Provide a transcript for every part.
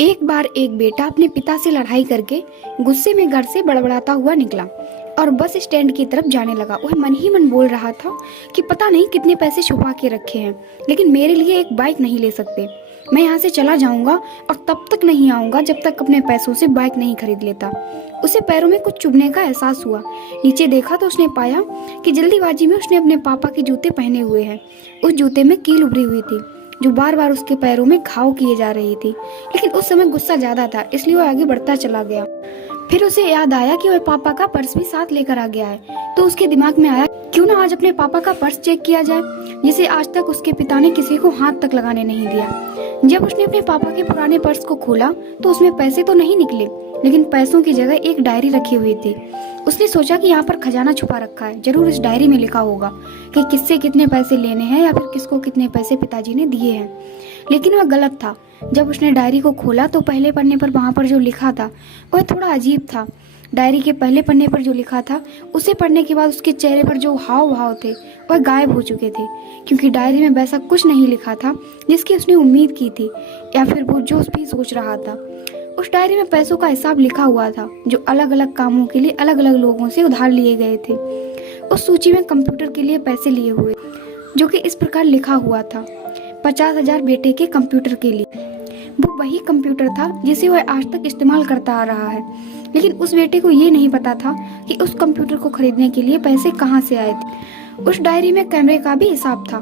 एक बार एक बेटा अपने पिता से लड़ाई करके गुस्से में घर से बड़बड़ाता हुआ निकला और बस स्टैंड की तरफ जाने लगा। वह मन ही मन बोल रहा था कि पता नहीं कितने पैसे छुपा के रखे हैं, लेकिन मेरे लिए एक बाइक नहीं ले सकते। मैं यहाँ से चला जाऊंगा और तब तक नहीं आऊंगा जब तक अपने पैसों से बाइक नहीं खरीद लेता। उसे पैरों में कुछ चुभने का एहसास हुआ। नीचे देखा तो उसने पाया कि जल्दीबाजी में उसने अपने पापा के जूते पहने हुए हैं। उस जूते में कील उभरी हुई थी जो बार बार उसके पैरों में घाव किए जा रही थी, लेकिन उस समय गुस्सा ज्यादा था, इसलिए वो आगे बढ़ता चला गया। फिर उसे याद आया कि वह पापा का पर्स भी साथ लेकर आ गया है, तो उसके दिमाग में आया क्यों ना आज अपने पापा का पर्स चेक किया जाए, जिसे आज तक उसके पिता ने किसी को हाथ तक लगाने नहीं दिया। जब उसने अपने पापा के पुराने पर्स को खोला तो उसमें पैसे तो नहीं निकले, लेकिन पैसों की जगह एक डायरी रखी हुई थी। उसने सोचा कि यहाँ पर खजाना छुपा रखा है, जरूर इस डायरी में लिखा होगा कि किससे कितने पैसे लेने हैं या फिर किसको कितने पैसे पिताजी ने दिए हैं। लेकिन वह गलत था। जब उसने डायरी को खोला तो पहले पन्ने पर वहाँ पर जो लिखा था वह थोड़ा अजीब था। डायरी के पहले पन्ने पर जो लिखा था उसे पढ़ने के बाद उसके चेहरे पर जो हाव भाव थे वह गायब हो चुके थे, क्योंकि डायरी में वैसा कुछ नहीं लिखा था जिसकी उसने उम्मीद की थी या फिर वो जो भी सोच रहा था। उस डायरी में पैसों का हिसाब लिखा हुआ था जो अलग अलग कामों के लिए अलग अलग लोगों से उधार लिए गए थे। उस सूची में कंप्यूटर के लिए पैसे लिए हुए, जो कि इस प्रकार लिखा हुआ था 50,000 बेटे के कंप्यूटर के लिए। वो वही कंप्यूटर था जिसे वह आज तक इस्तेमाल करता आ रहा है, लेकिन उस बेटे को ये नहीं पता था कि उस कंप्यूटर को खरीदने के लिए पैसे कहाँ से आए थे। उस डायरी में कैमरे का भी हिसाब था।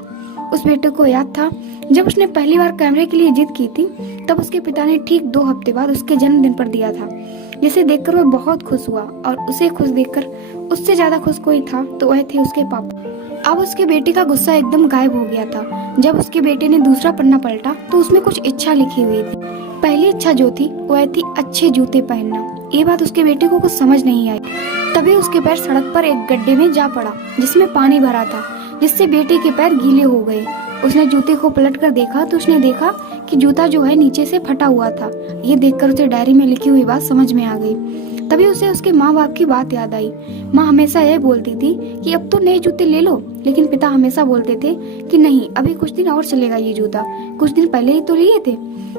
उस बेटे को याद था जब उसने पहली बार कैमरे के लिए जिद की थी तब उसके पिता ने ठीक 2 हफ्ते बाद उसके जन्मदिन पर दिया था, जिसे देखकर वह बहुत खुश हुआ। और उसे खुश देखकर उससे ज्यादा खुश कोई था तो वह थे उसके पापा। अब उसके बेटे का गुस्सा एकदम गायब हो गया था। जब उसके बेटे ने दूसरा पन्ना पलटा तो उसमें कुछ इच्छा लिखी हुई थी। पहली इच्छा जो थी वह थी अच्छे जूते पहनना। ये बात उसके बेटे को कुछ समझ नहीं आई। तभी उसके पैर सड़क पर एक गड्ढे में जा पड़ा जिसमें पानी भरा था, जिससे बेटे के पैर गीले हो गए। उसने जूते को पलट कर देखा तो उसने देखा कि जूता जो है नीचे से फटा हुआ था। ये देखकर उसे डायरी में लिखी हुई बात समझ में आ गई। तभी उसे उसके माँ बाप की बात याद आई। माँ हमेशा यह बोलती थी कि अब तो नए जूते ले लो, लेकिन पिता हमेशा बोलते थे कि नहीं, अभी कुछ दिन और चलेगा ये जूता, कुछ दिन पहले ही तो लिए थे।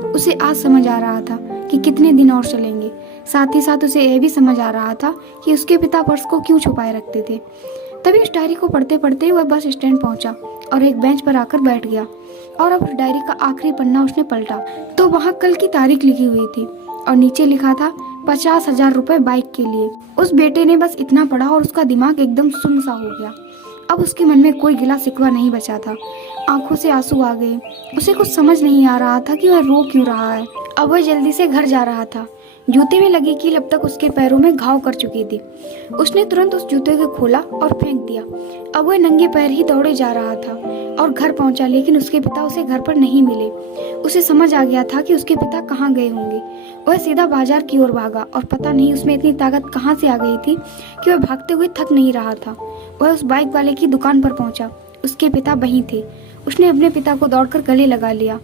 उसे आज समझ आ रहा था कि कितने दिन और चलेंगे। साथ ही साथ उसे यह भी समझ आ रहा था कि उसके पिता पर्स को क्यों छुपाए रखते थे। तभी उस डायरी को पढ़ते पढ़ते वह बस स्टैंड पहुंचा और एक बेंच पर आकर बैठ गया। और अब उस डायरी का आखिरी पन्ना उसने पलटा तो वहाँ कल की तारीख लिखी हुई थी और नीचे लिखा था 50,000 रुपए बाइक के लिए। उस बेटे ने बस इतना पढ़ा और उसका दिमाग एकदम सुन्न सा हो गया। अब उसके मन में कोई गिला शिकवा नहीं बचा था। आंखों से आंसू आ गए। उसे कुछ समझ नहीं आ रहा था कि वह रो क्यों रहा है। अब वह जल्दी से घर जा रहा था। जूते में लगी कील अब तक उसके पैरों में घाव कर चुकी थी। उसने तुरंत उस जूते को खोला और फेंक दिया। अब वह नंगे पैर ही दौड़े जा रहा था और घर पहुंचा, लेकिन उसके पिता उसे घर पर नहीं मिले। उसे समझ आ गया था कि उसके पिता कहाँ गए होंगे। वह सीधा बाजार की ओर भागा और पता नहीं उसमें इतनी ताकत कहाँ से आ गई थी कि वह भागते हुए थक नहीं रहा था। वह उस बाइक वाले की दुकान पर पहुंचा। उसके पिता वहीं थे। उसने अपने पिता को दौड़कर गले लगा लिया।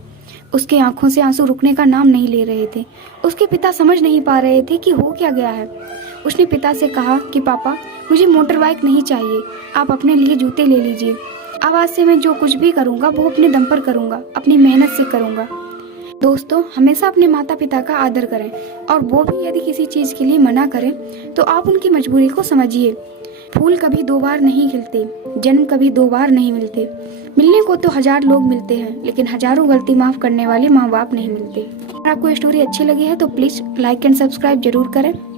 उसके आंखों से आंसू रुकने का नाम नहीं ले रहे थे। उसके पिता समझ नहीं पा रहे थे कि हो क्या गया है। उसने पिता से कहा कि पापा, मुझे मोटर बाइक नहीं चाहिए, आप अपने लिए जूते ले लीजिए। अब आज से मैं जो कुछ भी करूँगा वो अपने दम पर करूँगा, अपनी मेहनत से करूँगा। दोस्तों, हमेशा अपने माता पिता का आदर करें और वो भी यदि किसी चीज़ के लिए मना करें तो आप उनकी मजबूरी को समझिए। फूल कभी 2 बार नहीं खिलते, जन्म कभी 2 बार नहीं मिलते। मिलने को तो 1000 लोग मिलते हैं, लेकिन हजारों गलती माफ करने वाले माँ बाप नहीं मिलते। अगर आपको स्टोरी अच्छी लगी है तो प्लीज लाइक एंड सब्सक्राइब जरूर करें।